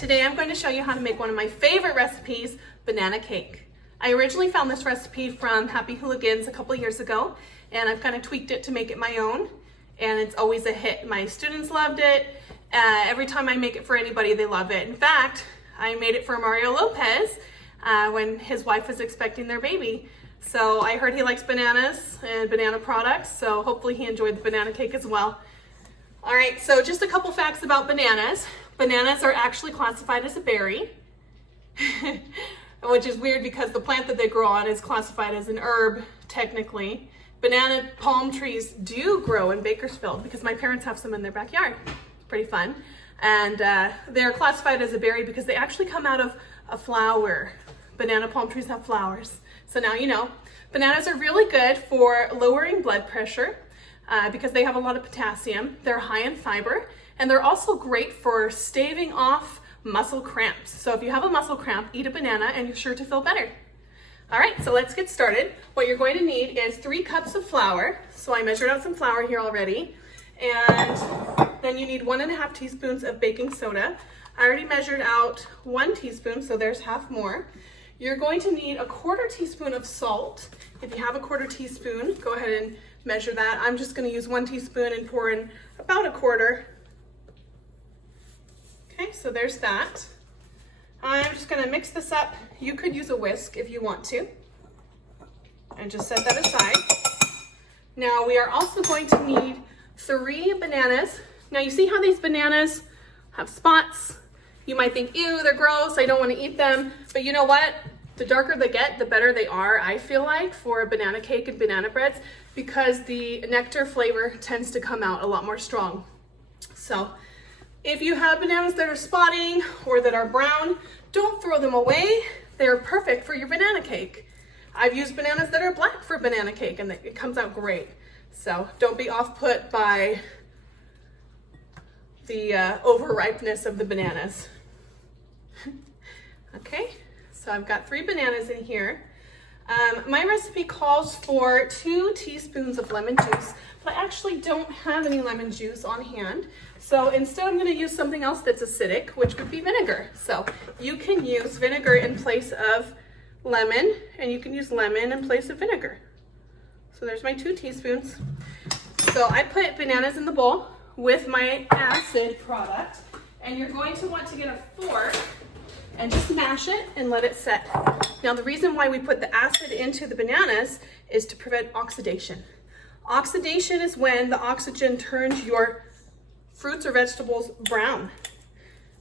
Today I'm going to show you how to make one of my favorite recipes, banana cake. I originally found this recipe from Happy Hooligans a couple years ago, and I've kind of tweaked it to make it my own, and it's always a hit. My students loved it. Every time I make it for anybody, they love it. In fact, I made it for Mario Lopez when his wife was expecting their baby. So I heard he likes bananas and banana products, so hopefully he enjoyed the banana cake as well. All right, so just a couple facts about bananas. Bananas are actually classified as a berry, which is weird because the plant that they grow on is classified as an herb, technically. Banana palm trees do grow in Bakersfield because my parents have some in their backyard. Pretty fun. And they're classified as a berry because they actually come out of a flower. Banana palm trees have flowers. So now you know. Bananas are really good for lowering blood pressure because they have a lot of potassium. They're high in fiber, and they're also great for staving off muscle cramps. So if you have a muscle cramp, eat a banana and you're sure to feel better. All right, so let's get started. What you're going to need is 3 cups of flour. So I measured out some flour here already. And then you need 1.5 teaspoons of baking soda. I already measured out 1 teaspoon, so there's half more. You're going to need 1/4 teaspoon of salt. If you have 1/4 teaspoon, go ahead and measure that. I'm just going to use 1 teaspoon and pour in about 1/4. Okay, so there's that. I'm just going to mix this up. You could use a whisk if you want to, and just set that aside. Now we are also going to need 3 bananas. Now you see how these bananas have spots? You might think, ew, they're gross, I don't want to eat them. But you know what? The darker they get, the better they are, I feel like, for banana cake and banana breads, because the nectar flavor tends to come out a lot more strong. So if you have bananas that are spotting or that are brown, don't throw them away. They're perfect for your banana cake. I've used bananas that are black for banana cake, and it comes out great. So don't be off-put by the overripeness of the bananas. Okay, so I've got 3 bananas in here. My recipe calls for 2 teaspoons of lemon juice, but I actually don't have any lemon juice on hand. So instead I'm gonna use something else that's acidic, which would be vinegar. So you can use vinegar in place of lemon, and you can use lemon in place of vinegar. So there's my 2 teaspoons. So I put bananas in the bowl with my acid product, and you're going to want to get a fork and just mash it and let it set. Now the reason why we put the acid into the bananas is to prevent oxidation. Oxidation is when the oxygen turns your fruits or vegetables brown,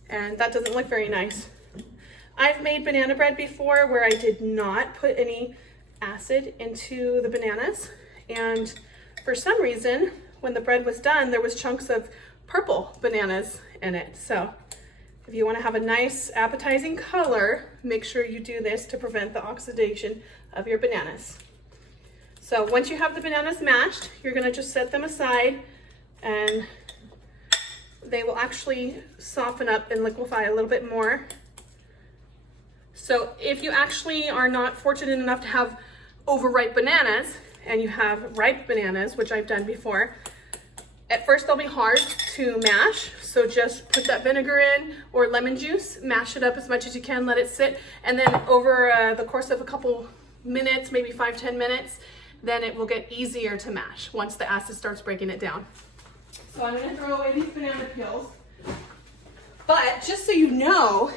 and that doesn't look very nice. I've made banana bread before where I did not put any acid into the bananas, and for some reason when the bread was done there was chunks of purple bananas in it. So if you want to have a nice appetizing color, make sure you do this to prevent the oxidation of your bananas. So once you have the bananas mashed, you're going to just set them aside, and they will actually soften up and liquefy a little bit more. So if you actually are not fortunate enough to have overripe bananas and you have ripe bananas, which I've done before, at first they'll be hard to mash. So just put that vinegar in or lemon juice, mash it up as much as you can, let it sit, and then over the course of a couple minutes, maybe 5-10 minutes, then it will get easier to mash once the acid starts breaking it down. So I'm going to throw away these banana peels. But just so you know,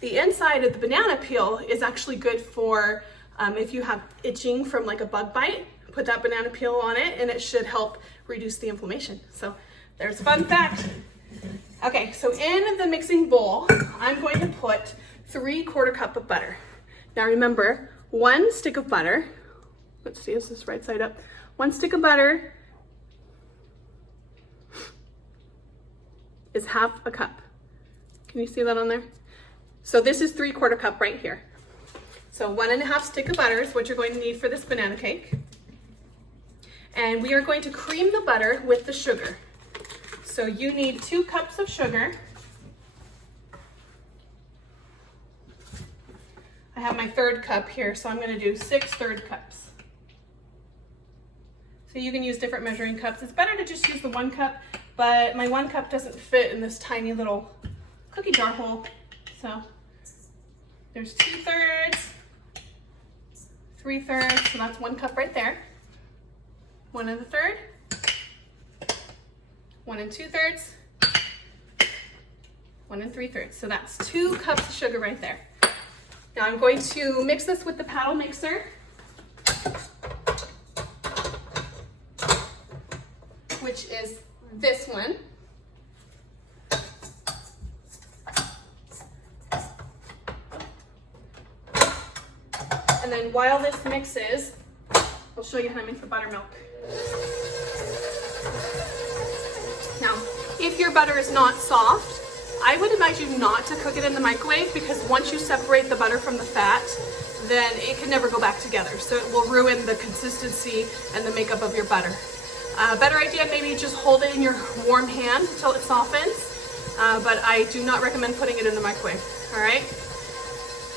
the inside of the banana peel is actually good for if you have itching from like a bug bite. Put that banana peel on it and it should help reduce the inflammation. So there's a fun fact. Okay, so in the mixing bowl, I'm going to put 3/4 cup of butter. Now remember, 1 stick of butter, let's see, is this right side up? 1 stick of butter is half a cup. Can you see that on there? So this is 3/4 cup right here. So 1.5 stick of butter is what you're going to need for this banana cake. And we are going to cream the butter with the sugar. So you need 2 cups of sugar. I have my 1/3 cup here, so I'm going to do 6 1/3 cups. So you can use different measuring cups. It's better to just use the 1 cup, but my 1 cup doesn't fit in this tiny little cookie jar hole. So there's 2/3, 3/3, so that's 1 cup right there. 1 1/3, 1 2/3, 1 3/3. So that's 2 cups of sugar right there. Now I'm going to mix this with the paddle mixer, which is this one. And then while this mixes, I'll show you how to make the buttermilk. Now, if your butter is not soft, I would advise you not to cook it in the microwave, because once you separate the butter from the fat, then it can never go back together. So it will ruin the consistency and the makeup of your butter. Better idea, maybe just hold it in your warm hand until it softens, but I do not recommend putting it in the microwave, all right?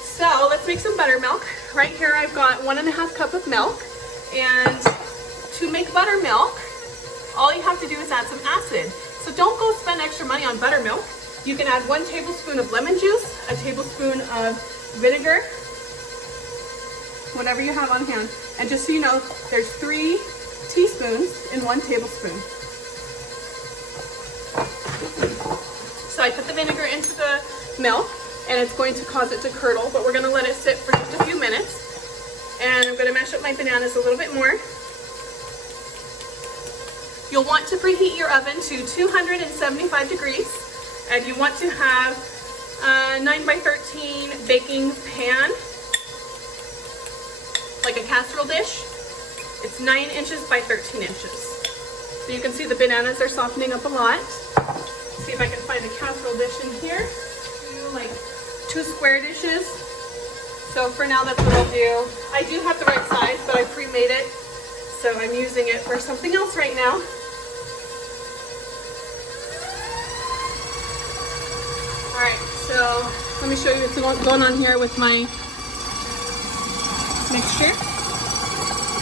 So let's make some buttermilk. Right here I've got 1 1/2 cup of milk, and to make buttermilk, all you have to do is add some acid. So don't go spend extra money on buttermilk. You can add 1 tablespoon of lemon juice, a tablespoon of vinegar, whatever you have on hand. And just so you know, there's 3 teaspoons in 1 tablespoon. So I put the vinegar into the milk, and it's going to cause it to curdle, but we're going to let it sit for just a few minutes. And I'm going to mash up my bananas a little bit more. You'll want to preheat your oven to 275 degrees, and you want to have a 9 by 13 baking pan, like a casserole dish. It's 9 inches by 13 inches. So you can see the bananas are softening up a lot. See if I can find a casserole dish in here. Like 2 square dishes. So for now, that's what I'll do. I do have the right size, but I pre-made it, so I'm using it for something else right now. All right, so let me show you what's going on here with my mixture.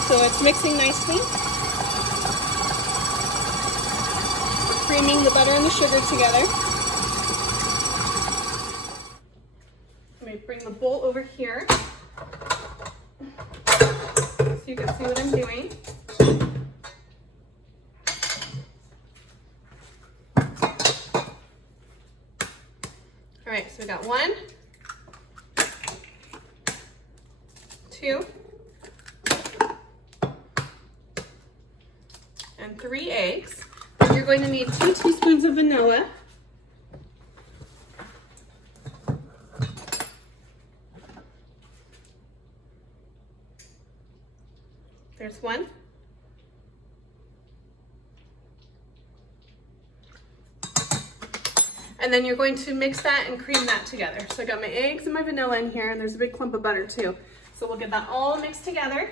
So it's mixing nicely. Creaming the butter and the sugar together. Bring the bowl over here so you can see what I'm doing. All right, so we got 1, 2, and 3 eggs. And you're going to need 2 teaspoons of vanilla. There's 1. And then you're going to mix that and cream that together. So I got my eggs and my vanilla in here, and there's a big clump of butter too. So we'll get that all mixed together.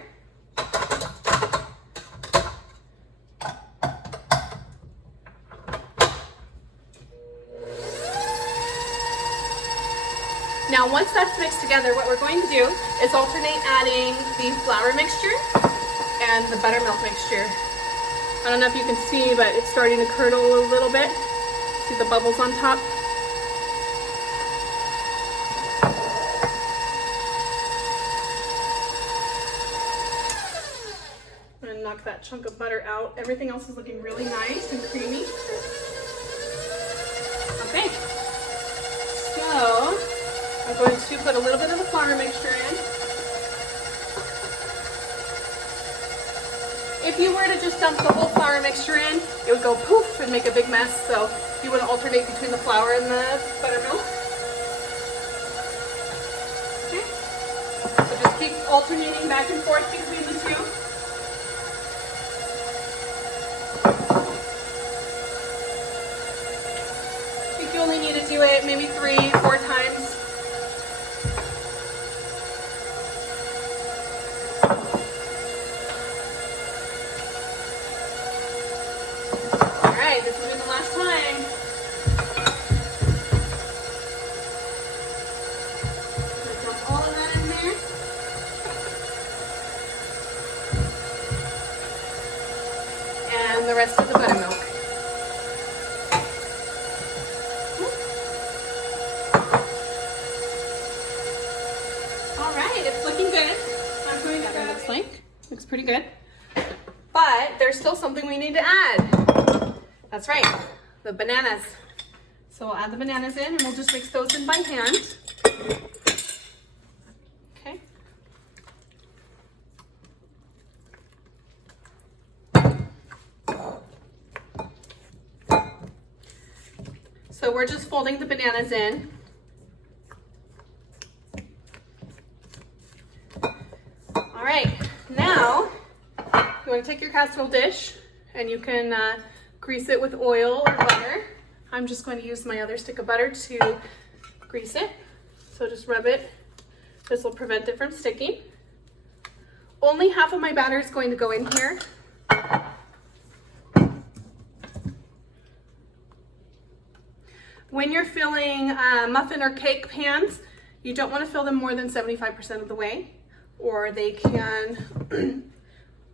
Now once that's mixed together, what we're going to do is alternate adding the flour mixture and the buttermilk mixture. I don't know if you can see, but it's starting to curdle a little bit. See the bubbles on top? I'm gonna knock that chunk of butter out. Everything else is looking really nice and creamy. Okay, so I'm going to put a little bit of the flour mixture in. If you were to just dump the whole flour mixture in, it would go poof and make a big mess. So you want to alternate between the flour and the buttermilk. Okay. So just keep alternating back and forth between the two. I think you only need to do it maybe 3-4 times. This will be the last time. Dump all of that in there. And the rest of the buttermilk. Looks pretty good. But there's still something we need to add. That's right, the bananas. So we'll add the bananas in and we'll just mix those in by hand. Okay. So we're just folding the bananas in. All right, now you want to take your casserole dish and you can grease it with oil or butter. I'm just going to use my other stick of butter to grease it. So just rub it. This will prevent it from sticking. Only half of my batter is going to go in here. When you're filling muffin or cake pans, you don't want to fill them more than 75% of the way, or they can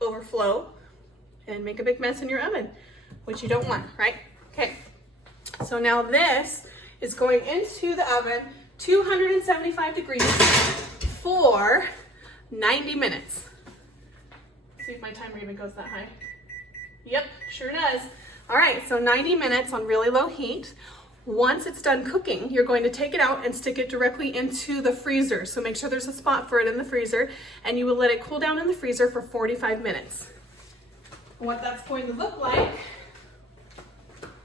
overflow and make a big mess in your oven, which you don't want, right? Okay, so now this is going into the oven, 275 degrees for 90 minutes. Let's see if my timer even goes that high. Yep, sure does. All right, so 90 minutes on really low heat. Once it's done cooking, you're going to take it out and stick it directly into the freezer. So make sure there's a spot for it in the freezer, and you will let it cool down in the freezer for 45 minutes. And what that's going to look like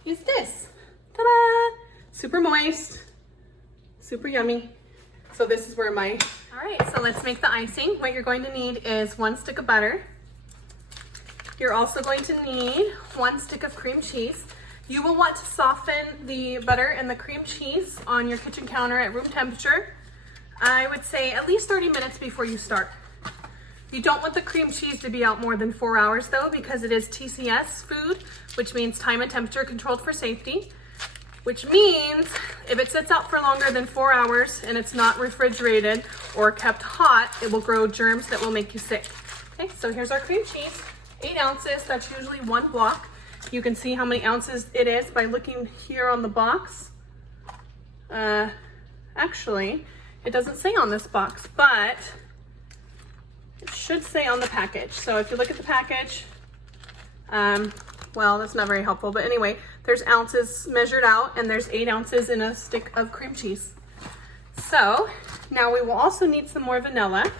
is this. Ta-da! Super moist, super yummy. So this is where my... All right, so let's make the icing. What you're going to need is 1 stick of butter. You're also going to need 1 stick of cream cheese. You will want to soften the butter and the cream cheese on your kitchen counter at room temperature. I would say at least 30 minutes before you start. You don't want the cream cheese to be out more than 4 hours though, because it is TCS food, which means time and temperature controlled for safety, which means if it sits out for longer than 4 hours and it's not refrigerated or kept hot, it will grow germs that will make you sick. Okay, so here's our cream cheese, 8 ounces, that's usually 1 block. You can see how many ounces it is by looking here on the box. Actually, it doesn't say on this box, but it should say on the package. So if you look at the package, well, that's not very helpful, but anyway, there's ounces measured out and there's 8 ounces in a stick of cream cheese. So now we will also need some more vanilla.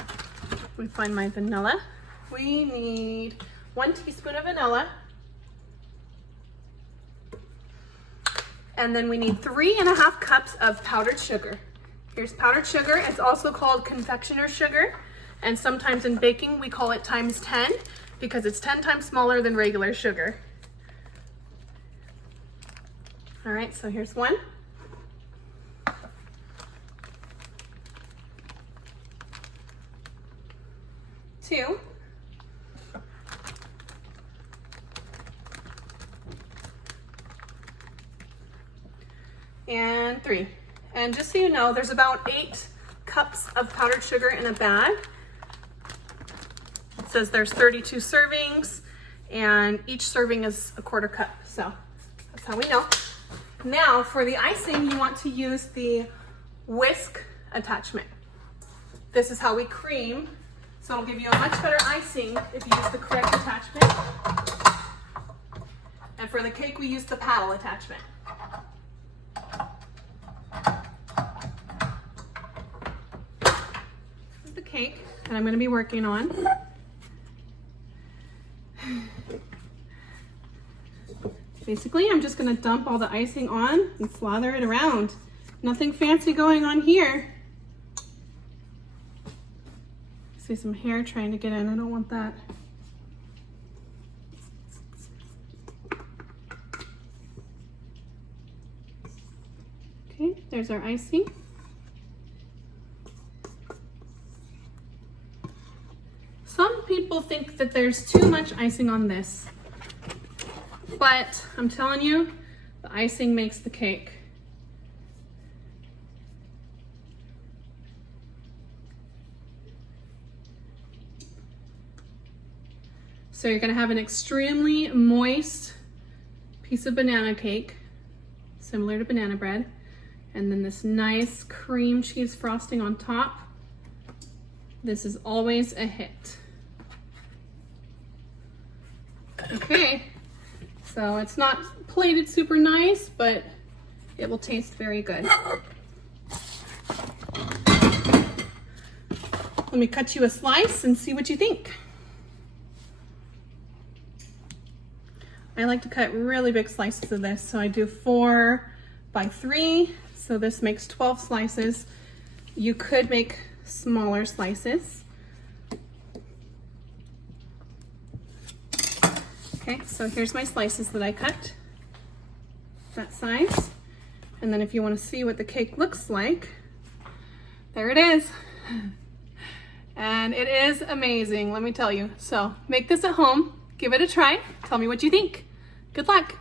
Let me find my vanilla. We need 1 teaspoon of vanilla. And then we need 3½ cups of powdered sugar. Here's powdered sugar. It's also called confectioner's sugar. And sometimes in baking, we call it times 10 because it's 10 times smaller than regular sugar. All right, so here's 1. 2. And 3. And just so you know, there's about 8 cups of powdered sugar in a bag. It says there's 32 servings and each serving is a 1/4 cup. So that's how we know. Now for the icing, you want to use the whisk attachment. This is how we cream. So it'll give you a much better icing if you use the correct attachment. And for the cake, we use the paddle attachment. The cake that I'm going to be working on. Basically, I'm just going to dump all the icing on and slather it around. Nothing fancy going on here. See some hair trying to get in. I don't want that. Okay, there's our icing. Some people think that there's too much icing on this, but I'm telling you, the icing makes the cake. So you're gonna have an extremely moist piece of banana cake, similar to banana bread, and then this nice cream cheese frosting on top. This is always a hit. Okay, so it's not plated super nice, but it will taste very good. Let me cut you a slice and see what you think. I like to cut really big slices of this, so I do 4 by 3, so this makes 12 slices. You could make smaller slices. Okay, so here's my slices that I cut, that size. And then if you want to see what the cake looks like, there it is. And it is amazing, let me tell you. So make this at home, give it a try, tell me what you think. Good luck.